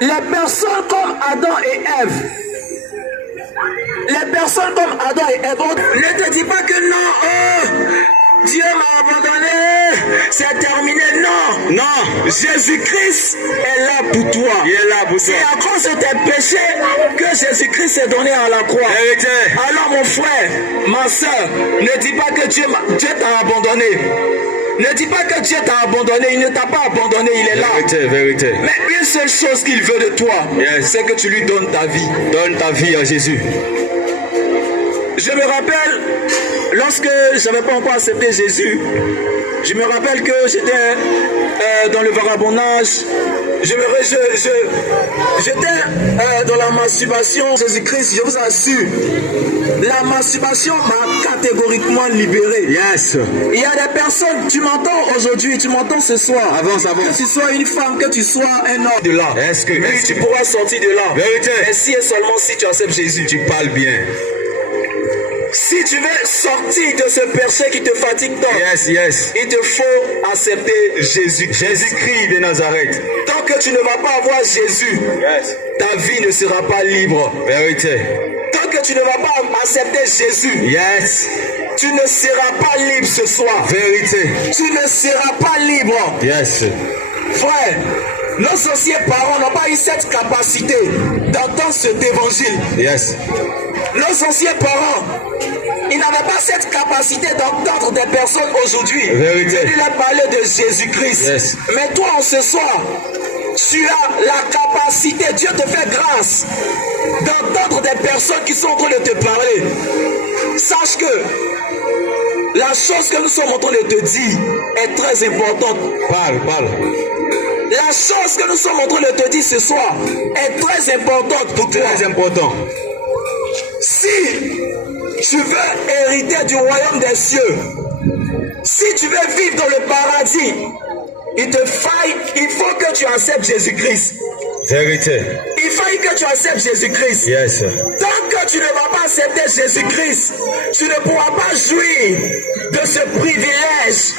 Les personnes comme Adam et Ève. Les personnes comme Adam et Ève. Ne te dis pas que non, Dieu m'a abandonné, c'est terminé. Non, Non. Jésus-Christ est là pour toi. Il est là pour toi. C'est à cause de tes péchés que Jésus-Christ s'est donné à la croix. Vérité. Alors mon frère, ma soeur, ne dis pas que Dieu t'a abandonné. Ne dis pas que Dieu t'a abandonné, il ne t'a pas abandonné, il est là. Vérité, vérité. Mais une seule chose qu'il veut de toi, Yes. c'est que tu lui donnes ta vie. Donne ta vie à Jésus. Je me rappelle, lorsque je n'avais pas encore accepté Jésus, je me rappelle que j'étais dans le vagabondage, j'étais dans la masturbation. Jésus-Christ, je vous assure, la masturbation m'a catégoriquement libéré. Yes. Il y a des personnes, tu m'entends aujourd'hui, tu m'entends ce soir. Avance, avance. Que tu sois une femme, que tu sois un homme de là. Est-ce que Oui, tu pourras sortir de là. Vérité. Et si et seulement si tu acceptes Jésus. Tu parles bien. Si tu veux sortir de ce péché qui te fatigue tant, Yes, yes. il te faut accepter Jésus. Jésus-Christ de Nazareth. Tant que tu ne vas pas avoir Jésus, Yes. ta vie ne sera pas libre. Vérité. Tant que tu ne vas pas accepter Jésus, Yes. tu ne seras pas libre ce soir. Vérité. Tu ne seras pas libre. Yes. Frère, nos anciens parents n'ont pas eu cette capacité d'entendre cet évangile. Yes. Nos anciens parents, ils n'avaient pas cette capacité d'entendre des personnes aujourd'hui. Vérité. venir leur parler de Jésus-Christ. Yes. Mais toi, en ce soir, tu as la capacité, Dieu te fait grâce d'entendre des personnes qui sont en train de te parler. Sache que la chose que nous sommes en train de te dire est très importante. Parle, parle. La chose que nous sommes en train de te dire ce soir est très importante pour toi. Très important. Si tu veux hériter du royaume des cieux, si tu veux vivre dans le paradis, il faut que tu acceptes Jésus-Christ. Vérité. Il faut que tu acceptes Jésus-Christ. Yes. Tant que tu ne vas pas accepter Jésus-Christ, tu ne pourras pas jouir de ce privilège.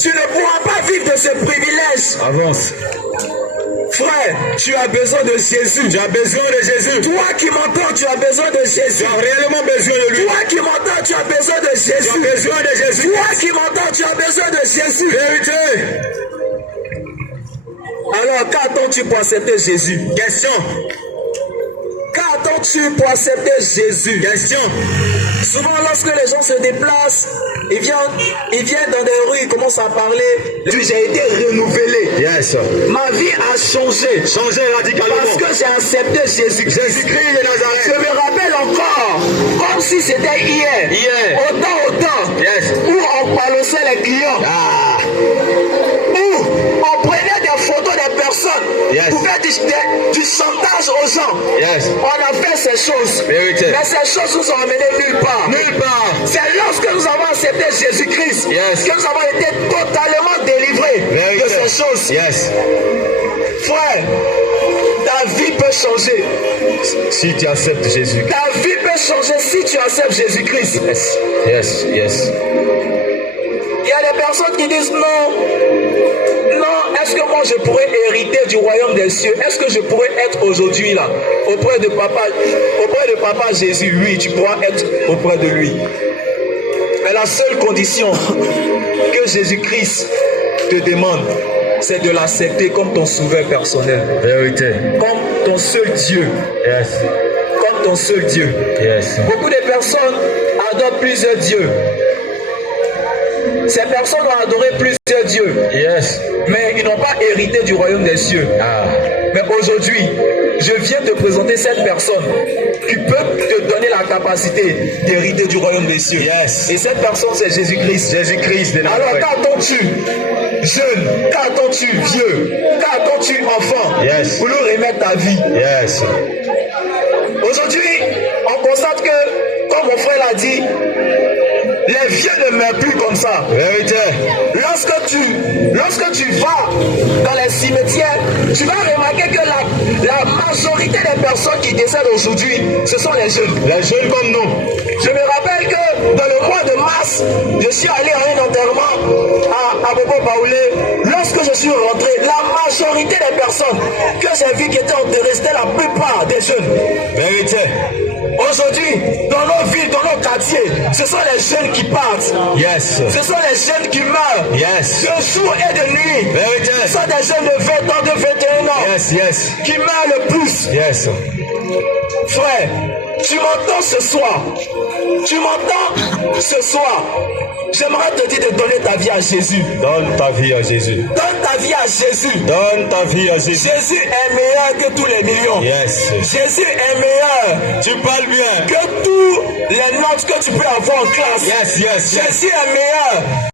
Tu ne pourras pas vivre de ce privilège. Avance. Frère, tu as besoin de Jésus. Tu as besoin de Jésus. Toi qui m'entends, tu as besoin de Jésus. Tu as réellement besoin de lui. Toi qui m'entends, tu as besoin de Jésus. Tu as besoin de Jésus. Toi qui m'entends, tu as besoin de Jésus. Vérité. Alors, qu'attends-tu pour accepter Jésus? Question. Qu'attends-tu pour accepter Jésus? Question. Souvent, lorsque les gens se déplacent, ils viennent dans des rues, ils commencent à parler. J'ai été renouvelé. Yes. Ma vie a changé. Changez radicalement. Parce que j'ai accepté Jésus. Jésus-Christ de Nazareth. Je me rappelle encore, comme si c'était hier. Hier. Autant. Yes. Où on palossait les clients. Ah. Où on prenait des photos des personnes. Yes. Pour faire du chantage aux gens. Yes. On a fait ces choses. Vérité. Mais ces choses nous ont amenés nulle part. Nulle part. C'est lorsque nous avons accepté Jésus-Christ Yes. que nous avons été totalement délivrés Vérité. de ces choses. Yes. Frère, ta vie peut changer. Si tu acceptes Jésus. Ta vie peut changer si tu acceptes Jésus-Christ. Yes. Yes. Yes. Il y a des personnes qui disent non. Non, est-ce que moi je pourrais hériter du royaume des cieux? Est-ce que je pourrais être aujourd'hui là, auprès de papa Jésus? Oui, tu pourras être auprès de lui. Mais la seule condition que Jésus-Christ te demande, c'est de l'accepter comme ton sauveur personnel. Vérité. Comme ton seul Dieu. Yes. Comme ton seul Dieu. Yes. Beaucoup de personnes adorent plusieurs dieux. Ces personnes ont adoré plusieurs dieux. Yes. Mais ils n'ont pas hérité du royaume des cieux. Ah. Mais aujourd'hui, je viens te présenter cette personne qui peut te donner la capacité d'hériter du royaume des cieux. Yes. Et cette personne, c'est Jésus-Christ. Jésus-Christ de Nazareth. Alors qu'attends-tu, jeune? Qu'attends-tu, vieux? Qu'attends-tu, enfant? Yes. Pour nous remettre ta vie. Yes. Aujourd'hui, on constate que, comme mon frère l'a dit, les vieux ne meurent plus comme ça. Vérité. Lorsque tu vas dans les cimetières, tu vas remarquer que la majorité des personnes qui décèdent aujourd'hui, ce sont les jeunes. Les jeunes comme nous. Je me rappelle que dans le mois de mars, je suis allé à un enterrement à Bobo Baoulé. Lorsque je suis rentré, la majorité des personnes que j'ai vues qui étaient enterrées, c'était la plupart des jeunes. Vérité. Aujourd'hui, dans nos villes, dans nos quartiers, ce sont les jeunes qui partent. Yes. Ce sont les jeunes qui meurent. Yes. De jour et de nuit. Vérité. Ce sont des jeunes de 20 ans, de 21 ans. Yes, yes. Qui meurent le plus. Yes. Frère, tu m'entends ce soir. Tu m'entends ce soir. J'aimerais te dire de donner ta vie à Jésus. Donne ta vie à Jésus. Donne ta vie à Jésus. Donne ta vie à Jésus. Jésus est meilleur que tous les millions. Yes. Jésus est meilleur Tu parles bien. que tous les notes que tu peux avoir en classe. Yes, yes, yes. Jésus est meilleur